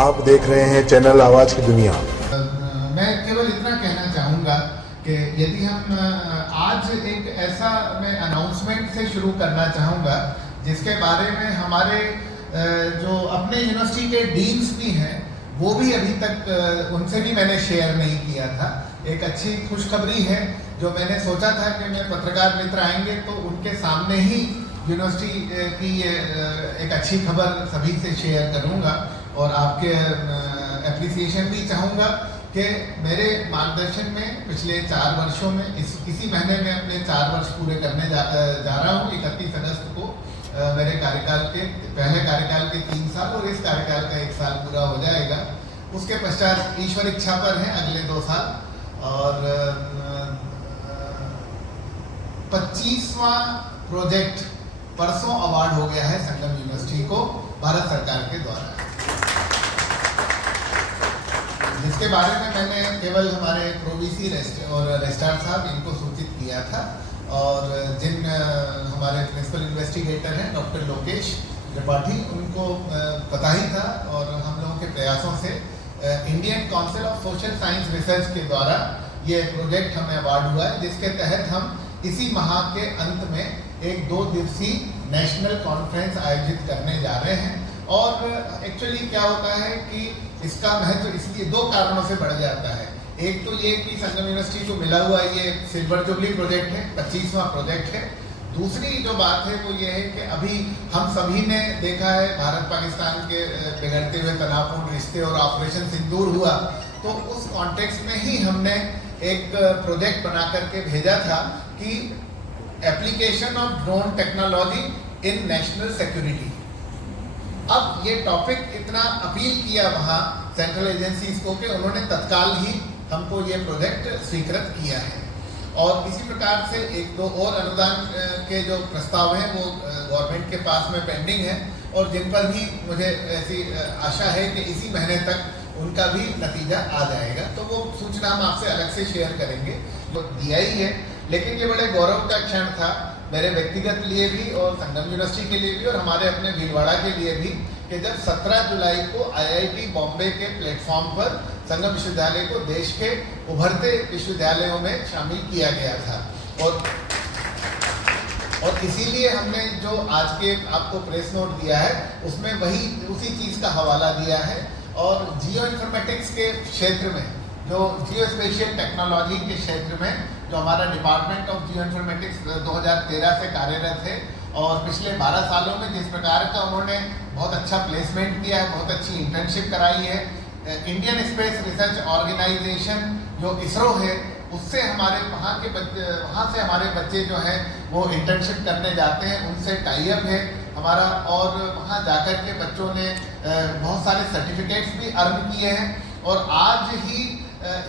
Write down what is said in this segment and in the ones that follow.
आप देख रहे हैं चैनल आवाज की दुनिया। मैं केवल इतना कहना चाहूँगा कि यदि हम आज एक ऐसा मैं अनाउंसमेंट से शुरू करना चाहूँगा जिसके बारे में हमारे जो अपने यूनिवर्सिटी के डीन्स भी हैं वो भी अभी तक उनसे भी मैंने शेयर नहीं किया था। एक अच्छी खुशखबरी है जो मैंने सोचा था कि मैं पत्रकार मित्र आएंगे तो उनके सामने ही यूनिवर्सिटी की एक अच्छी खबर सभी से शेयर करूंगा और आपके एप्रिसिएशन भी चाहूँगा कि मेरे मार्गदर्शन में पिछले 4 वर्षों में इसी महीने में अपने 4 वर्ष पूरे करने जा रहा हूँ। 31 अगस्त को मेरे कार्यकाल के पहले कार्यकाल के 3 साल और इस कार्यकाल का 1 साल पूरा हो जाएगा। उसके पश्चात ईश्वर इच्छा पर है अगले 2 साल और 25वां प्रोजेक्ट परसों अवार्ड हो गया है संगम यूनिवर्सिटी को भारत सरकार के द्वारा, जिसके बारे में मैंने केवल हमारे प्रोवीसी और रजिस्ट्रार साहब इनको सूचित किया था और जिन हमारे प्रिंसिपल इन्वेस्टिगेटर हैं डॉक्टर लोकेश त्रिपाठी उनको पता ही था और हम लोगों के प्रयासों से Indian council of social science research के द्वारा ये प्रोजेक्ट हमें अवार्ड हुआ है, जिसके तहत हम इसी माह के अंत में एक 2 दिवसीय नेशनल कॉन्फ्रेंस आयोजित करने जा रहे हैं। और एक्चुअली क्या होता है कि इसका महत्व इसलिए 2 कारणों से बढ़ जाता है। एक तो ये कि संगम यूनिवर्सिटी को मिला हुआ ये सिल्वर जुबली प्रोजेक्ट है, 25वां प्रोजेक्ट है। दूसरी जो बात है वो ये है कि अभी हम सभी ने देखा है भारत पाकिस्तान के बिगड़ते हुए तनावपूर्ण रिश्ते और ऑपरेशन सिंदूर हुआ, तो उस कॉन्टेक्स्ट में ही हमने एक प्रोजेक्ट बना करके भेजा था कि application of drone technology in national security. अब ये टॉपिक इतना अपील किया वहाँ सेंट्रल एजेंसीज को कि उन्होंने तत्काल ही हमको ये प्रोजेक्ट स्वीकृत किया है। और इसी प्रकार से 1-2 और अनुदान के जो प्रस्ताव हैं वो गवर्नमेंट के पास में पेंडिंग है और जिन पर भी मुझे ऐसी आशा है कि इसी महीने तक उनका भी नतीजा आ जाएगा, तो वो सूचना हम आपसे अलग से शेयर करेंगे। तो दिया ही है, लेकिन ये बड़े गौरव का क्षण था मेरे व्यक्तिगत लिए भी और संगम यूनिवर्सिटी के लिए भी और हमारे अपने भीलवाड़ा के लिए भी कि जब 17 जुलाई को IIT बॉम्बे के प्लेटफॉर्म पर संगम विश्वविद्यालय को देश के उभरते विश्वविद्यालयों में शामिल किया गया था। और इसीलिए हमने जो आज के आपको प्रेस नोट दिया है उसमें उसी चीज़ का हवाला दिया है। और जियो इन्फॉर्मेटिक्स के क्षेत्र में जो जियो स्पेशियल टेक्नोलॉजी के क्षेत्र में जो हमारा डिपार्टमेंट ऑफ जियो इन्फॉर्मेटिक्स 2013 से कार्यरत है और पिछले 12 सालों में जिस प्रकार का उन्होंने बहुत अच्छा प्लेसमेंट किया है, बहुत अच्छी इंटर्नशिप कराई है, इंडियन स्पेस रिसर्च ऑर्गेनाइजेशन जो इसरो है उससे वहाँ से हमारे बच्चे जो हैं वो इंटर्नशिप करने जाते हैं, उनसे टाई अप है हमारा और वहाँ जाकर के बच्चों ने बहुत सारे सर्टिफिकेट्स भी अर्न किए हैं। और आज ही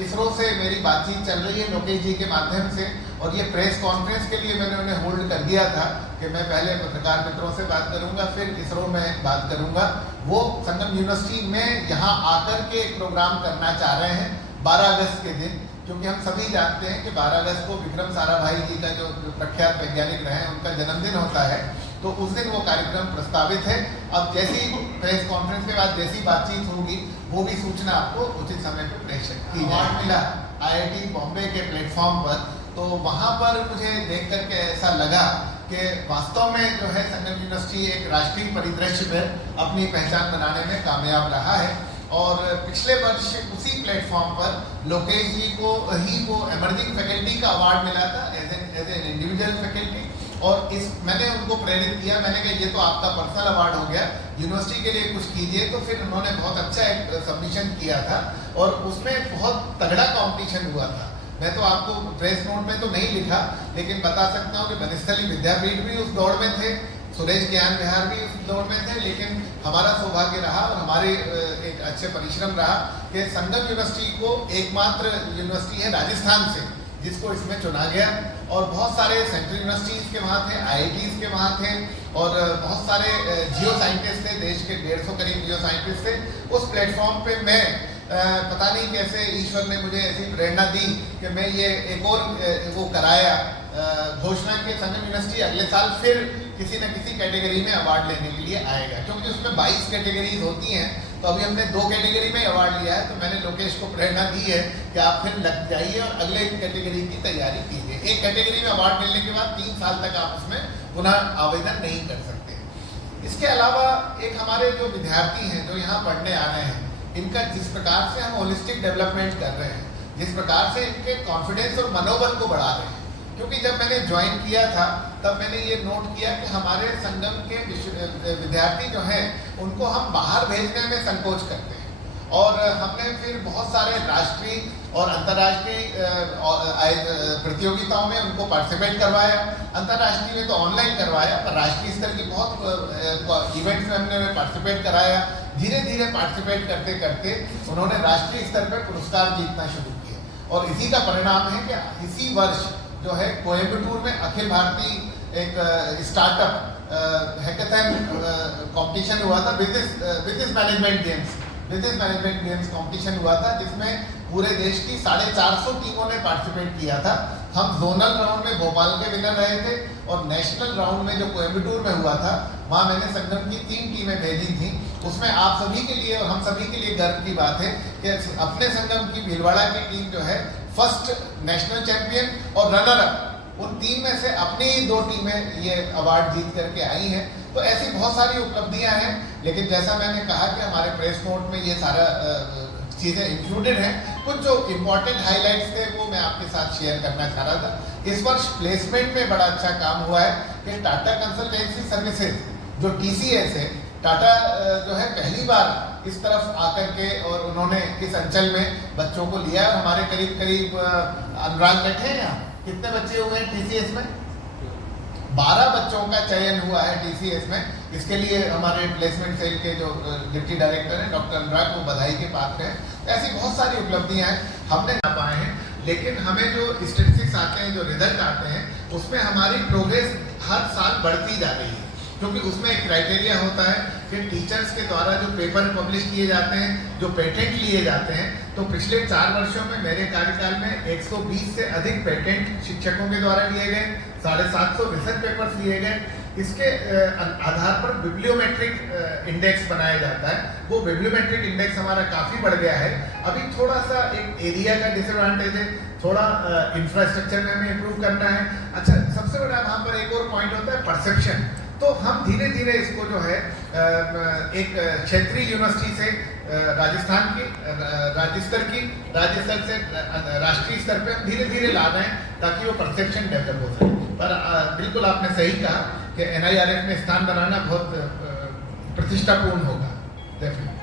इसरो से मेरी बातचीत चल रही है लोकेश जी के माध्यम से और ये प्रेस कॉन्फ्रेंस के लिए मैंने उन्हें होल्ड कर दिया था कि मैं पहले पत्रकार मित्रों से बात करूंगा फिर इसरो में बात करूंगा। वो संगम यूनिवर्सिटी में यहाँ आकर के एक प्रोग्राम करना चाह रहे हैं 12 अगस्त के दिन, क्योंकि हम सभी जानते हैं कि 12 अगस्त को विक्रम साराभाई जी का जो प्रख्यात वैज्ञानिक रहे हैं उनका जन्मदिन होता है, तो उस दिन वो कार्यक्रम प्रस्तावित है। अब जैसी प्रेस कॉन्फ्रेंस के बाद जैसी बातचीत होगी वो भी सूचना आपको उचित समय पर प्रेषित की जाएगी। मिला IIT बॉम्बे के प्लेटफॉर्म पर, तो वहाँ पर मुझे देख करके ऐसा लगा कि वास्तव में जो है संगम यूनिवर्सिटी एक राष्ट्रीय परिदृश्य में अपनी पहचान बनाने में कामयाब रहा है। और पिछले वर्ष उसी प्लेटफॉर्म पर लोकेश जी को ही वो एमर्जिंग फैकल्टी का अवार्ड मिला था एज एन इंडिविजुअल फैकल्टी और मैंने उनको प्रेरित किया, मैंने कहा ये तो आपका पर्सनल अवार्ड हो गया, यूनिवर्सिटी के लिए कुछ कीजिए। तो फिर उन्होंने बहुत अच्छा एक सबमिशन किया था और उसमें बहुत तगड़ा कॉम्पिटिशन हुआ था। मैं तो आपको प्रेस नोट में तो नहीं लिखा लेकिन बता सकता हूँ कि वनस्थली विद्यापीठ भी उस दौड़ में थे, सुरेश ज्ञान विहार भी उस दौड़ में थे, लेकिन हमारा सौभाग्य रहा और हमारे एक अच्छे परिश्रम रहा कि संगम यूनिवर्सिटी को एकमात्र यूनिवर्सिटी है राजस्थान से जिसको इसमें चुना गया। और बहुत सारे सेंट्रल यूनिवर्सिटीज़ के वहाँ थे, IITs के वहाँ थे और बहुत सारे जियो साइंटिस्ट थे, देश के 150 करीब जियो साइंटिस्ट थे। उस प्लेटफॉर्म पे मैं पता नहीं कैसे ईश्वर ने मुझे ऐसी प्रेरणा दी कि मैं ये एक और वो कराया घोषणा के संगम यूनिवर्सिटी अगले साल फिर किसी न किसी कैटेगरी में अवार्ड लेने के लिए आएगा, क्योंकि उसमें 22 कैटेगरीज होती हैं। तो अभी हमने 2 कैटेगरी में अवार्ड लिया है, तो मैंने लोकेश को प्रेरणा दी है कि आप फिर लग जाइए और अगले कैटेगरी की तैयारी कीजिए। एक कैटेगरी में अवार्ड मिलने के बाद 3 साल तक आप उसमें पुनः आवेदन नहीं कर सकते। इसके अलावा एक हमारे जो विद्यार्थी हैं जो यहाँ पढ़ने आ रहे हैं, इनका जिस प्रकार से हम होलिस्टिक डेवलपमेंट कर रहे हैं, जिस प्रकार से इनके कॉन्फिडेंस और मनोबल को बढ़ा रहे हैं, क्योंकि जब मैंने ज्वाइन किया था तब मैंने ये नोट किया कि हमारे संगम के विद्यार्थी जो हैं उनको हम बाहर भेजने में संकोच करते हैं, और हमने फिर बहुत सारे राष्ट्रीय और अंतर्राष्ट्रीय प्रतियोगिताओं में उनको पार्टिसिपेट करवाया। अंतर्राष्ट्रीय में तो ऑनलाइन करवाया, पर राष्ट्रीय स्तर की बहुत इवेंट्स में हमने पार्टिसिपेट कराया। धीरे धीरे पार्टिसिपेट करते करते उन्होंने राष्ट्रीय स्तर पर पुरस्कार जीतना शुरू किए, और इसी का परिणाम है कि इसी वर्ष जो है कोयम्बटूर में अखिल भारतीय एक स्टार्टअप हैकाथन कंपटीशन हुआ था, बिजनेस मैनेजमेंट गेम्स कंपटीशन हुआ था, जिसमें पूरे देश की 450 टीमों ने पार्टिसिपेट किया था। हम जोनल राउंड में भोपाल के विनर रहे थे, और नेशनल राउंड में जो कोयम्बटूर में हुआ था वहाँ मैंने संगम की 3 टीमें भेजी थी। उसमें आप सभी के लिए और हम सभी के लिए गर्व की बात है कि अपने संगम की भीलवाड़ा की टीम जो है फर्स्ट नेशनल चैंपियन और रनर अप, उन 3 में से अपनी 2 टीमें ये अवार्ड जीत करके आई हैं। तो ऐसी बहुत सारी उपलब्धियां हैं, लेकिन जैसा मैंने कहा कि हमारे प्रेस नोट में ये सारा चीज़ें इंक्लूडेड हैं। कुछ जो इम्पोर्टेंट हाइलाइट्स थे वो मैं आपके साथ शेयर करना चाह रहा था। इस वर्ष प्लेसमेंट में बड़ा अच्छा काम हुआ है कि टाटा कंसल्टेंसी सर्विसेज जो TCS है, टाटा जो है पहली बार इस तरफ आकर के और उन्होंने इस अंचल में बच्चों को लिया। और हमारे करीब अनुराग बैठे हैं यहाँ, कितने बच्चे हुए हैं TCS में? 12 बच्चों का चयन हुआ है TCS में। इसके लिए हमारे प्लेसमेंट सेल के जो डिप्टी डायरेक्टर हैं डॉक्टर अनुराग, वो बधाई के पात्र हैं। ऐसी बहुत सारी उपलब्धियां हैं हमने ना पाए हैं, लेकिन हमें जो स्टैटिस्टिक्स आते हैं, जो रिजल्ट आते हैं, उसमें हमारी प्रोग्रेस हर साल बढ़ती जा रही है, क्योंकि उसमें एक क्राइटेरिया होता है कि टीचर्स के द्वारा जो पेपर पब्लिश किए जाते हैं, जो पेटेंट लिए जाते हैं, तो पिछले 4 वर्षों में मेरे कार्यकाल में 120 से अधिक पेटेंट शिक्षकों के द्वारा लिए गए, 750 रिसर्च पेपर्स लिए गए। इसके आधार पर बिब्लियोमेट्रिक इंडेक्स बनाया जाता है। वो बिब्लियोमेट्रिक इंडेक्स हमारा काफ़ी बढ़ गया है। अभी थोड़ा सा एक एरिया का डिसएडवांटेज है, थोड़ा इंफ्रास्ट्रक्चर में हमें इम्प्रूव करना है। अच्छा, सबसे बड़ा वहाँ पर एक और पॉइंट होता है परसेप्शन। तो हम धीरे धीरे इसको जो है एक क्षेत्रीय यूनिवर्सिटी से राजस्थान की राज्य स्तर से राष्ट्रीय स्तर पे हम धीरे धीरे ला रहे हैं, ताकि वो परसेप्शन डेवलप हो सके। पर बिल्कुल आपने सही कहा कि NIRF में स्थान बनाना बहुत प्रतिष्ठापूर्ण होगा। डेफिनेटली।